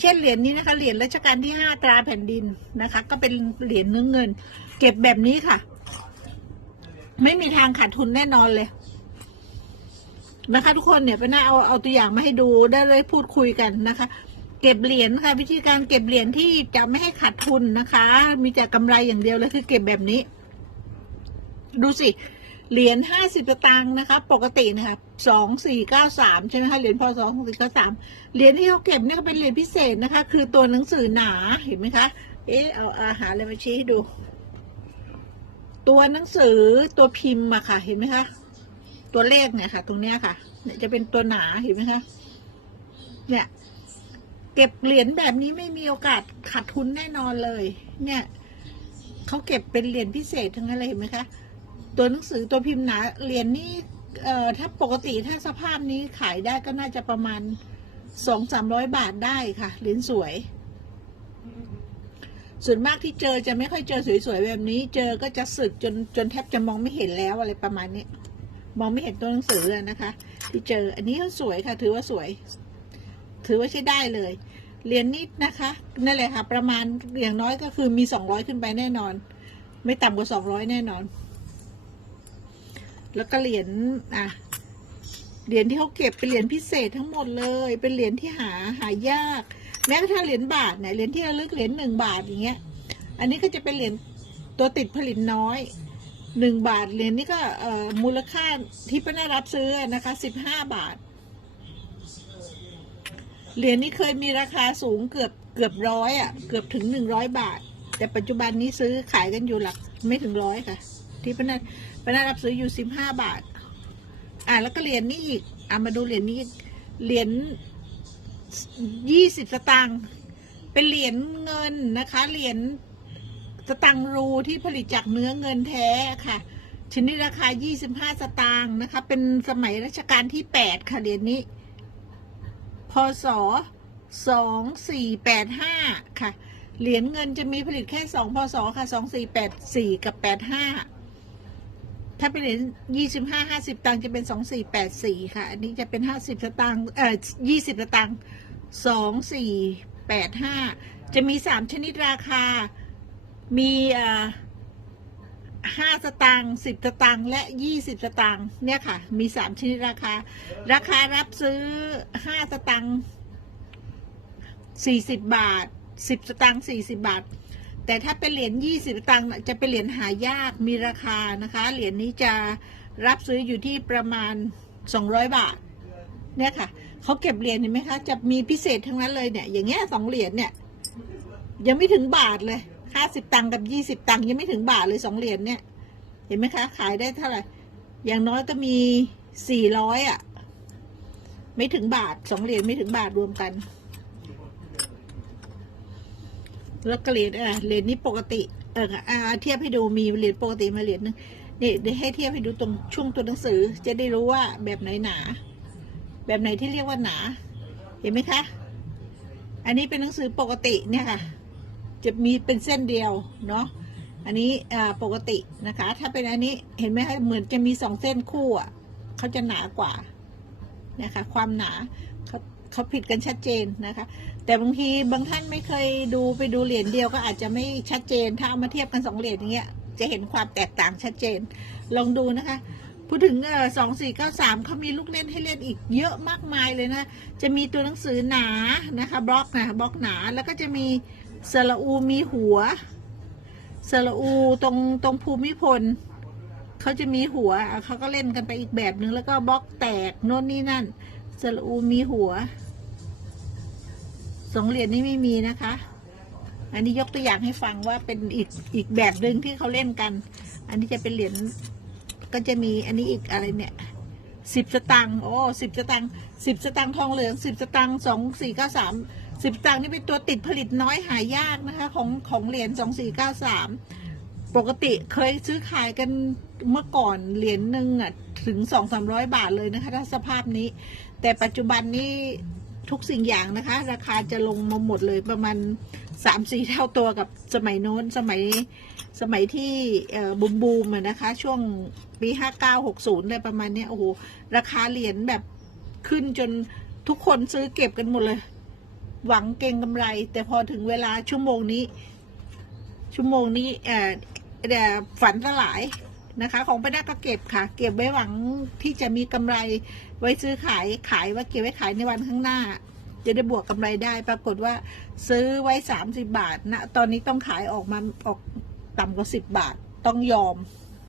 เช่นเหรียญนี้นะคะเหรียญรัชกาลที่ห้าตราแผ่นดินนะคะ ก็เป็นเหรียญเนื้อเงิน เก็บแบบนี้ค่ะ ไม่มีทางขาดทุนแน่นอนเลยนะคะ ทุกคนเนี่ยเป็นหน้าเอาเอาตัวอย่างมาให้ดูได้เลยพูดคุยกันนะคะ เก็บเหรียญค่ะ วิธีการเก็บเหรียญที่จะไม่ให้ขาดทุนนะคะ มีแต่กำไรอย่างเดียวเลยคือเก็บแบบนี้ ดูสิ เหรียญห้าสิบตังค์นะคะ ปกตินะคะสองสี่เก้าสามใช่ไหมคะเหรียญพศสองสี่เก้าสามเหรียญที่เขาเก็บเนี่ยก็เป็นเหรียญพิเศษนะคะ คือตัวหนังสือหนาเห็นไหมคะ เอ๊ะเอาอาหารอะไรมาชี้ให้ดู ตัวหนังสือตัวพิมพ์อะค่ะ เห็นไหมคะตัวเลขเนี่ยค่ะ ตรงเนี้ยค่ะเนี่ยจะเป็นตัวหนาเห็นไหมคะเนี่ยเก็บเหรียญแบบนี้ไม่มีโอกาสขาดทุนแน่นอนเลย เนี่ยเขาเก็บเป็นเหรียญพิเศษทั้งนั้นเลยเห็นไหมคะ ตัวหนังสือตัวพิมพ์หนาเหรียญนี่เอ่อถ้าปกติถ้าสภาพนี้ขายได้ก็น่าจะประมาณสองสามร้อยบาทได้ค่ะเหรียญสวย ส่วนมากที่เจอจะไม่ค่อยเจอสวยๆแบบนี้ เจอก็จะสึกจนจนแทบจะมองไม่เห็นแล้วอะไรประมาณนี้มองไม่เห็นตัวหนังสืออะนะคะ ที่เจออันนี้ก็สวยค่ะ ถือว่าสวย ถือว่าใช้ได้เลยเหรียญนิดนะคะนั่นแหละค่ะ ประมาณอย่างน้อยก็คือมีสองร้อยขึ้นไปแน่นอน ไม่ต่ำกว่าสองร้อยแน่นอน แล้วก็เหรียญอะเหรียญที่เขาเก็บเป็นเหรียญพิเศษทั้งหมดเลย เป็นเหรียญที่หาหายาก แม้กระทั่งเหรียญบาทเนี่ยเหรียญที่ระลึกเหรียญหนึ่งบาทอย่างเงี้ย อันนี้ก็จะเป็นเหรียญตัวติดผลิตน้อยหนึ่งบาทเหรียญนี้ก็เอ่อมูลค่าที่ป้านารับซื้อนะคะสิบห้าบาทเหรียญนี้เคยมีราคาสูงเกือบเกือบร้อยอะเกือบถึงหนึ่งร้อยบาท แต่ปัจจุบันนี้ซื้อขายกันอยู่หลักไม่ถึงร้อยค่ะ ที่ป้านาป้านารับซื้ออยู่สิบห้าบาท อ่าแล้วก็เหรียญนี้อีกอ่ามาดูเหรียญนี้อีกเหรียญยี่สิบสตางค์เป็นเหรียญเงินนะคะ เหรียญสตังค์รูที่ผลิตจากเนื้อเงินแท้ค่ะชนิดราคา 25 สตางค์นะคะ เป็นสมัยรัชกาลที่ 8 ค่ะเหรียญนี้ พศ 2485 ค่ะ เหรียญเงินจะมีผลิตแค่ 2 พศ ค่ะ 2484 กับ 85 ถ้าเป็นเหรียญ25 50ตังค์จะเป็น2484ค่ะ อันนี้จะเป็น50สตางค์เอ่อ20สตางค์2485จะมี3ชนิดราคา มีเอ่อห้าสตางค์สิบสตางค์และยี่สิบสตางค์เนี่ยค่ะ มีสามชนิดราคา ราคารับซื้อห้าสตางค์สี่สิบบาทสิบสตางค์สี่สิบบาท แต่ถ้าเป็นเหรียญยี่สิบตางค์จะเป็นเหรียญหายากมีราคานะคะ เหรียญนี้จะรับซื้ออยู่ที่ประมาณสองร้อยบาท เนี่ยค่ะเขาเก็บเหรียญเห็นไหมคะ จะมีพิเศษทั้งนั้นเลยเนี่ย อย่างเงี้ยสองเหรียญเนี่ย ยังไม่ถึงบาทเลยห้าสิบตังค์กับยี่สิบตังค์ยังไม่ถึงบาทเลยสองเหรียญเนี่ย เห็นไหมคะ ขายได้เท่าไหร่ อย่างน้อยก็มีสี่ร้อยอะ ไม่ถึงบาทสองเหรียญไม่ถึงบาทรวมกัน แล้วก็เหรียญอะเหรียญนี้ปกติเอออ่าเทียบให้ดูมีเหรียญปกติมาเหรียญหนึงนี่เดี๋ยวให้เทียบให้ดูตรงช่วงตัวหนังสือ จะได้รู้ว่าแบบไหนหนา แบบไหนที่เรียกว่าหนา เห็นไหมคะ อันนี้เป็นหนังสือปกติเนี่ยค่ะ จะมีเป็นเส้นเดียวเนาะอันนี้อ่าปกตินะคะ ถ้าเป็นอันนี้เห็นไหมคะเหมือนจะมีสองเส้นคู่อะเขาจะหนากว่านะคะความหนาเขา เขาผิดกันชัดเจนนะคะ แต่บางทีบางท่านไม่เคยดูไปดูเหรียญเดียวก็อาจจะไม่ชัดเจน ถ้าเอามาเทียบกันสองเหรียญอย่างเงี้ยจะเห็นความแตกต่างชัดเจน ลองดูนะคะ พูดถึงสองสี่เก้าสามเขามีลูกเล่นให้เล่นอีกเยอะมากมายเลยนะ จะมีตัวหนังสือหนานะคะบล็อกนะบล็อกหนาแล้วก็จะมีสระอูมีหัวสระอูตรงตรงภูมิพลเขาจะมีหัวเขาก็เล่นกันไปอีกแบบหนึ่งแล้วก็บล็อกแตกโน่นนี่นั่นสระอูมีหัว สองเหรียญนี้ไม่มีนะคะ อันนี้ยกตัวอย่างให้ฟังว่าเป็นอีกอีกแบบหนึ่งที่เขาเล่นกัน อันนี้จะเป็นเหรียญก็จะมีอันนี้อีกอะไรเนี่ยสิบสตังค์โอ้สิบสตังค์สิบสตังค์ทองเหลืองสิบสตังค์สองสี่เก้าสามสิบสตังค์นี่เป็นตัวติดผลิตน้อยหายากนะคะ ของของเหรียญสองสี่เก้าสามปกติเคยซื้อขายกันเมื่อก่อนเหรียญหนึ่งอะถึงสองสามร้อยบาทเลยนะคะ ถ้าสภาพนี้ แต่ปัจจุบันนี้ ทุกสิ่งอย่างนะคะ ราคาจะลงมาหมดเลยประมาณสามสี่เท่าตัวกับสมัยโน้นสมัยสมัยที่บูมบูมนะคะ ช่วงปีห้าเก้าหกศูนย์เลยประมาณนี้โอ้โหราคาเหรียญแบบขึ้นจนทุกคนซื้อเก็บกันหมดเลย หวังเก่งกำไร แต่พอถึงเวลาชั่วโมงนี้ ชั่วโมงนี้เออเอ่อฝันสลาย นะคะ ของไปได้ก็เก็บค่ะ เก็บไว้หวังที่จะมีกำไรไว้ซื้อขายขายว่าเก็บไว้ขายในวันข้างหน้า จะได้บวกกำไรได้ ปรากฏว่าซื้อไว้สามสิบาทนะตอนนี้ต้องขายออกมาออกต่ำกว่าสิบบาทต้องยอม